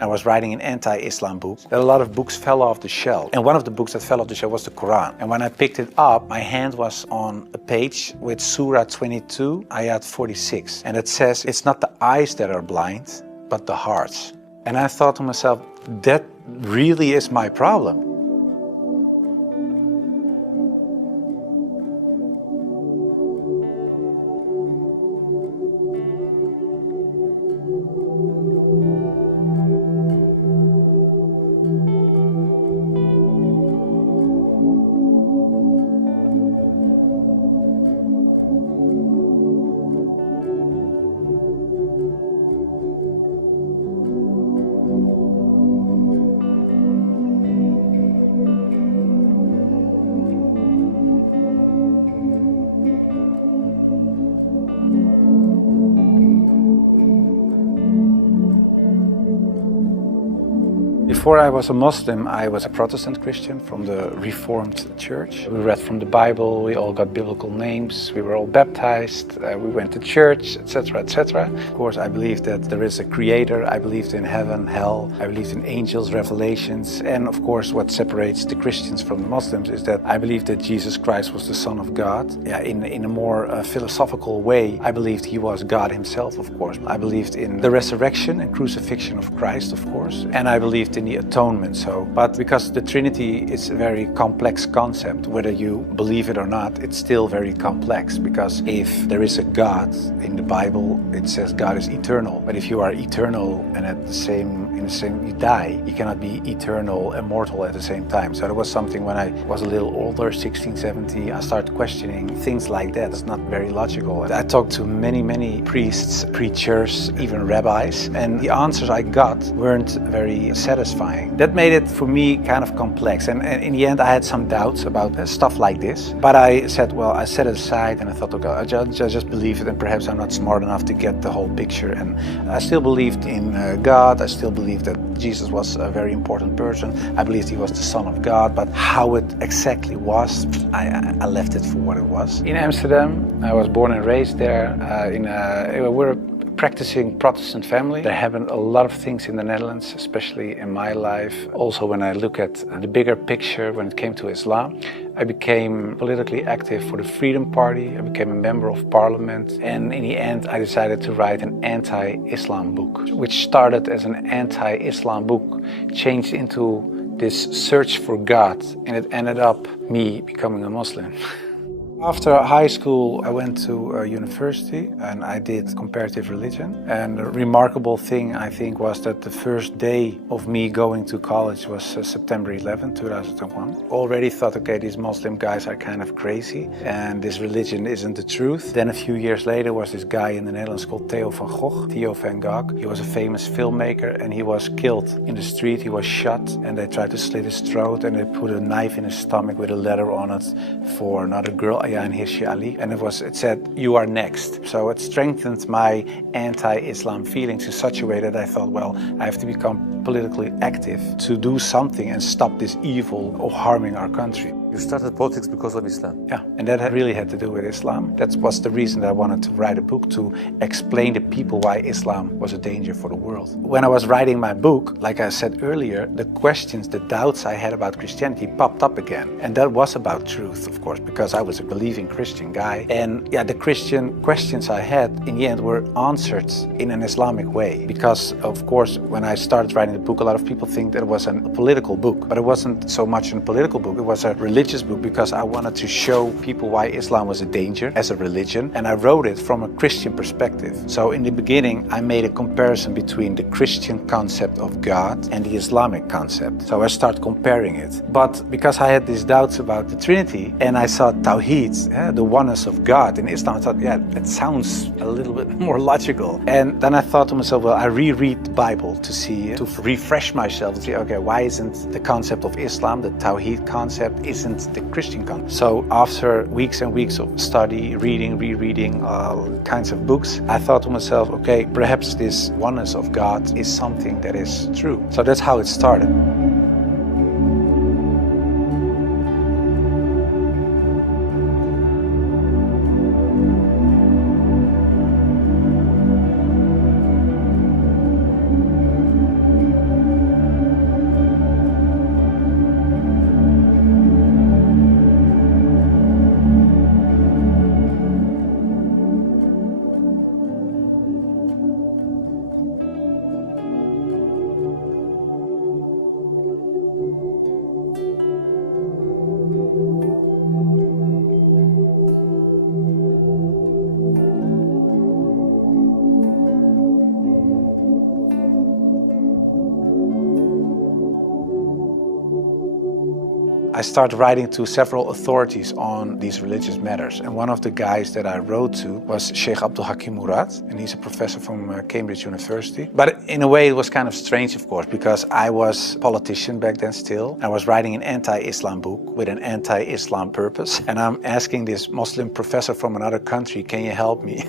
I was writing an anti-Islam book. A lot of books fell off the shelf. And one of the books that fell off the shelf was the Quran. And when I picked it up, my hand was on a page with Surah 22, Ayat 46. And it says, it's not the eyes that are blind, but the hearts. And I thought to myself, that really is my problem. Before I was a Muslim, I was a Protestant Christian from the Reformed Church. We read from the Bible, we all got biblical names, we were all baptized, we went to church, etc., etc. Of course, I believed that there is a creator, I believed in heaven, hell, I believed in angels, revelations, and of course what separates the Christians from the Muslims is that I believed that Jesus Christ was the Son of God. Yeah, in a more philosophical way, I believed he was God himself, of course. I believed in the resurrection and crucifixion of Christ, of course, and I believed in the atonement. But because the Trinity is a very complex concept, whether you believe it or not, it's still very complex, because if there is a God in the Bible, it says God is eternal. But if you are eternal and you die, you cannot be eternal and mortal at the same time. So that was something when I was a little older, 16, 17, I started questioning things like that. It's not very logical. I talked to many priests, preachers, even rabbis, and the answers I got weren't very satisfying. That made it for me kind of complex, and in the end I had some doubts about stuff like this, but I said, well, I set it aside and I thought, okay, I just believe it, and perhaps I'm not smart enough to get the whole picture. And I still believed in God, I still believed that Jesus was a very important person, I believed he was the Son of God, but how it exactly was, I left it for what it was. In Amsterdam, I was born and raised there, we're a practicing Protestant family. There happened a lot of things in the Netherlands, especially in my life. Also, when I look at the bigger picture when it came to Islam, I became politically active for the Freedom Party. I became a member of parliament. And in the end, I decided to write an anti-Islam book, which started as an anti-Islam book, changed into this search for God, and it ended up me becoming a Muslim. After high school, I went to university and I did comparative religion. And the remarkable thing, I think, was that the first day of me going to college was September 11, 2001. Already thought, okay, these Muslim guys are kind of crazy and this religion isn't the truth. Then a few years later was this guy in the Netherlands called Theo van Gogh. He was a famous filmmaker and he was killed in the street. He was shot and they tried to slit his throat and they put a knife in his stomach with a letter on it for another girl. And it said, you are next. So it strengthened my anti-Islam feelings in such a way that I thought, well, I have to become politically active to do something and stop this evil of harming our country. You started politics because of Islam? Yeah, and that really had to do with Islam. That was the reason that I wanted to write a book, to explain to people why Islam was a danger for the world. When I was writing my book, like I said earlier, the questions, the doubts I had about Christianity popped up again. And that was about truth, of course, because I was a believing Christian guy. And yeah, the Christian questions I had in the end were answered in an Islamic way. Because, of course, when I started writing the book, a lot of people think that it was a political book. But it wasn't so much a political book, it was a religious book, because I wanted to show people why Islam was a danger as a religion, and I wrote it from a Christian perspective. So in the beginning I made a comparison between the Christian concept of God and the Islamic concept. So I started comparing it. But because I had these doubts about the Trinity and I saw Tawheed, the oneness of God in Islam, I thought, yeah, it sounds a little bit more logical. And then I thought to myself, well, I reread the Bible to refresh myself, to see, okay, why isn't the concept of Islam, the Tawheed concept, isn't the Christian concept? So after weeks and weeks of study, reading, rereading all kinds of books, I thought to myself, okay, perhaps this oneness of God is something that is true. So that's how it started. I started writing to several authorities on these religious matters. And one of the guys that I wrote to was Sheikh Abdul Hakim Murad, and he's a professor from Cambridge University. But in a way it was kind of strange, of course, because I was a politician back then still. I was writing an anti-Islam book with an anti-Islam purpose. And I'm asking this Muslim professor from another country, can you help me?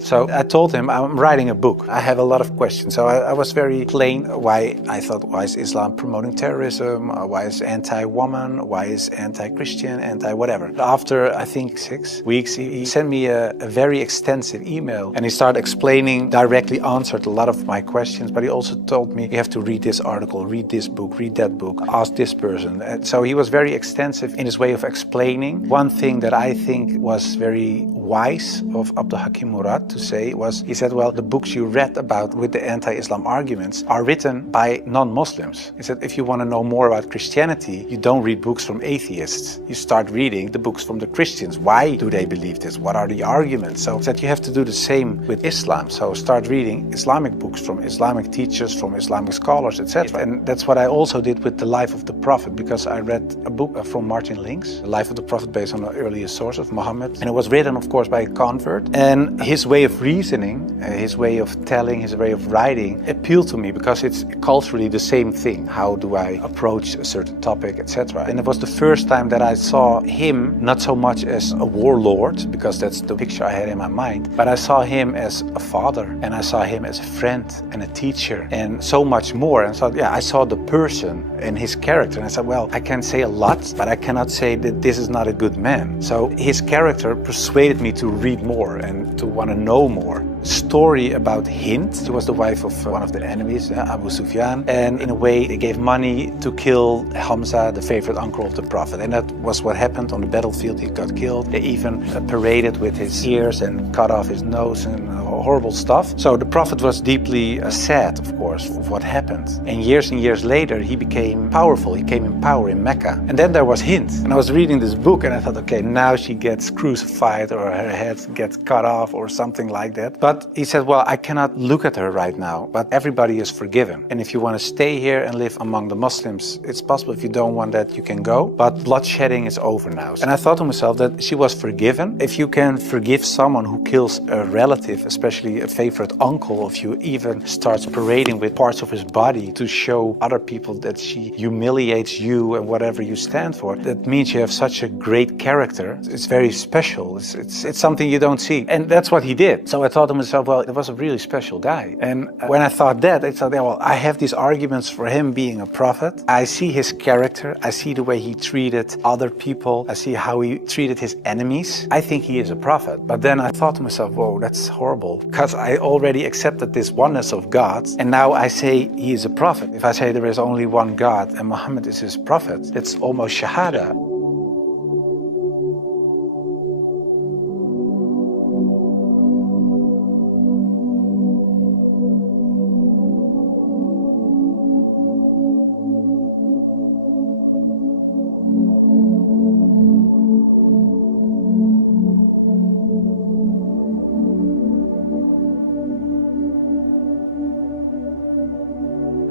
So I told him, I'm writing a book. I have a lot of questions. So I was very plain why I thought, why is Islam promoting terrorism? Why is anti-woman? Why is anti-Christian? Anti-whatever. After, I think, 6 weeks, he sent me a very extensive email. And he started explaining, directly answered a lot of my questions. But he also told me, you have to read this article, read this book, read that book, ask this person. And so he was very extensive in his way of explaining. One thing that I think was very wise of Abdul Hakim Murad to say was, he said, well, the books you read about with the anti-Islam arguments are written by non-Muslims. He said, if you want to know more about Christianity, you don't read books from atheists. You start reading the books from the Christians. Why do they believe this? What are the arguments? So he said, you have to do the same with Islam. So start reading Islamic books from Islamic teachers, from Islamic scholars, etc. And that's what I also did with the life of the Prophet, because I read a book from Martin Links, The Life of the Prophet, based on the earliest source of Muhammad. And it was written, of course, by a convert. And his way of reasoning, his way of telling, his way of writing appealed to me because it's culturally the same thing. How do I approach a certain topic, etc. And it was the first time that I saw him not so much as a warlord, because that's the picture I had in my mind, but I saw him as a father, and I saw him as a friend and a teacher and so much more. And so, yeah, I saw the person and his character, and I said, well, I can say a lot, but I cannot say that this is not a good man. So his character persuaded me to read more and to want to know more. Story about Hind. She was the wife of one of the enemies, Abu Sufyan, and in a way they gave money to kill Hamza, the favorite uncle of the Prophet, and that was what happened on the battlefield. He got killed. They even paraded with his ears and cut off his nose and horrible stuff. So the Prophet was deeply sad, of course, of what happened. And years later he became powerful. He came in power in Mecca. And then there was Hind. And I was reading this book and I thought, okay, now she gets crucified or her head gets cut off or something like that. But he said, well, I cannot look at her right now, but everybody is forgiven. And if you want to stay here and live among the Muslims, it's possible. If you don't want that, you can go. But bloodshedding is over now. And I thought to myself that she was forgiven. If you can forgive someone who kills a relative, especially a favorite uncle of you, even starts parading with parts of his body to show other people that she humiliates you and whatever you stand for, that means you have such a great character. It's very special. It's something you don't see. And that's what he did. So I thought to myself, well, it was a really special guy. And when I thought that, I thought, well, I have these arguments for him being a prophet. I see his character. I see the way he treated other people. I see how he treated his enemies. I think he is a prophet. But then I thought to myself, whoa, that's horrible. Because I already accepted this oneness of God. And now I say he is a prophet. If I say there is only one God and Muhammad is his prophet, that's almost shahada.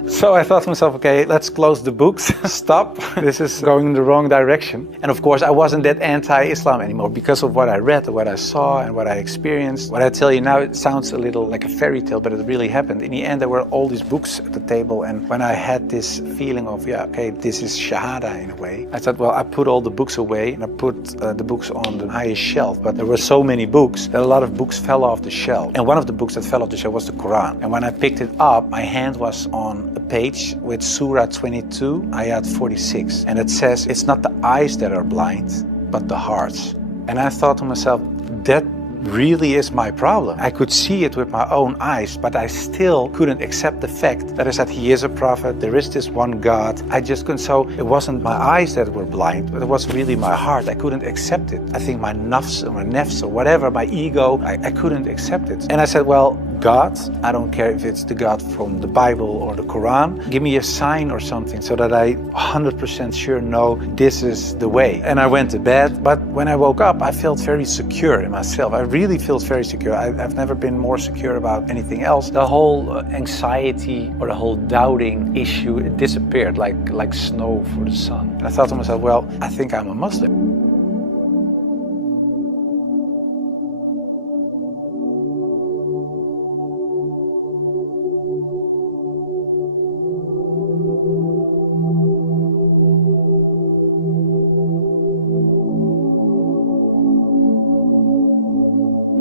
So I thought to myself, okay, let's close the books, stop. This is going in the wrong direction. And of course, I wasn't that anti-Islam anymore because of what I read, what I saw, and what I experienced. What I tell you now, it sounds a little like a fairy tale, but it really happened. In the end, there were all these books at the table. And when I had this feeling of, yeah, okay, this is shahada in a way, I thought, well, I put all the books away and I put the books on the highest shelf. But there were so many books that a lot of books fell off the shelf. And one of the books that fell off the shelf was the Quran. And when I picked it up, my hand was on a page with Surah 22, Ayat 46. And it says, it's not the eyes that are blind, but the hearts. And I thought to myself, that really is my problem. I could see it with my own eyes, but I still couldn't accept the fact that I said he is a prophet, there is this one God. I just couldn't. So it wasn't my eyes that were blind, but it was really my heart. I couldn't accept it. I think my nafs or whatever, my ego, I couldn't accept it. And I said, well, God. I don't care if it's the God from the Bible or the Quran. Give me a sign or something so that I 100% sure know this is the way. And I went to bed, but when I woke up, I felt very secure in myself. I really felt very secure. I've never been more secure about anything else. The whole anxiety or the whole doubting issue, it disappeared like snow for the sun. And I thought to myself, well, I think I'm a Muslim.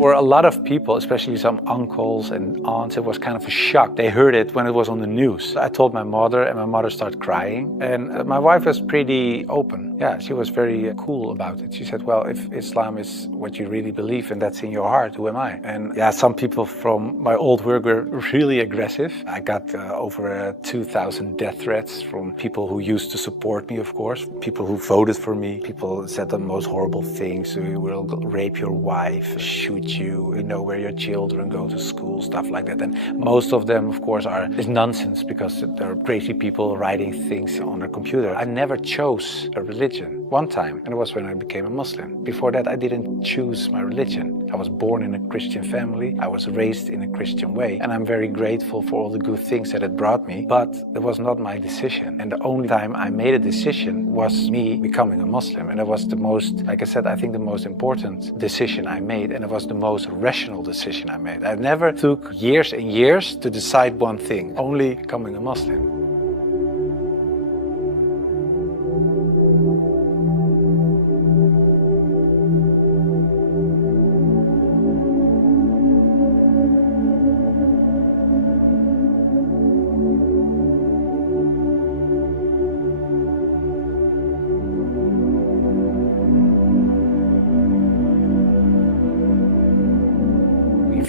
For a lot of people, especially some uncles and aunts, it was kind of a shock. They heard it when it was on the news. I told my mother, and my mother started crying. And my wife was pretty open. Yeah, she was very cool about it. She said, well, if Islam is what you really believe and that's in your heart, who am I? And yeah, some people from my old work were really aggressive. I got over 2,000 death threats from people who used to support me, of course. People who voted for me. People said the most horrible things. We will rape your wife, shoot you know where your children go to school, stuff like that. And most of them, of course, is nonsense because there are crazy people writing things on their computer. I never chose a religion. One time, and it was when I became a Muslim. Before that, I didn't choose my religion. I was born in a Christian family. I was raised in a Christian way, and I'm very grateful for all the good things that it brought me, but it was not my decision. And the only time I made a decision was me becoming a Muslim. And it was the most, like I said, I think the most important decision I made, and it was the most rational decision I made. I never took years and years to decide one thing, only becoming a Muslim.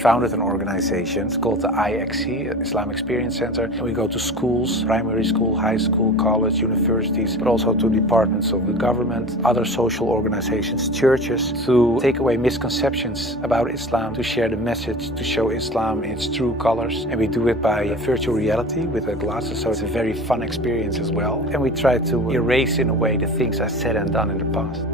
Founded an organization. It's called the IXC, Islam Experience Center. And we go to schools, primary school, high school, college, universities, but also to departments of the government, other social organizations, churches, to take away misconceptions about Islam, to share the message, to show Islam in its true colors. And we do it by virtual reality with the glasses, so it's a very fun experience as well. And we try to erase in a way the things I said and done in the past.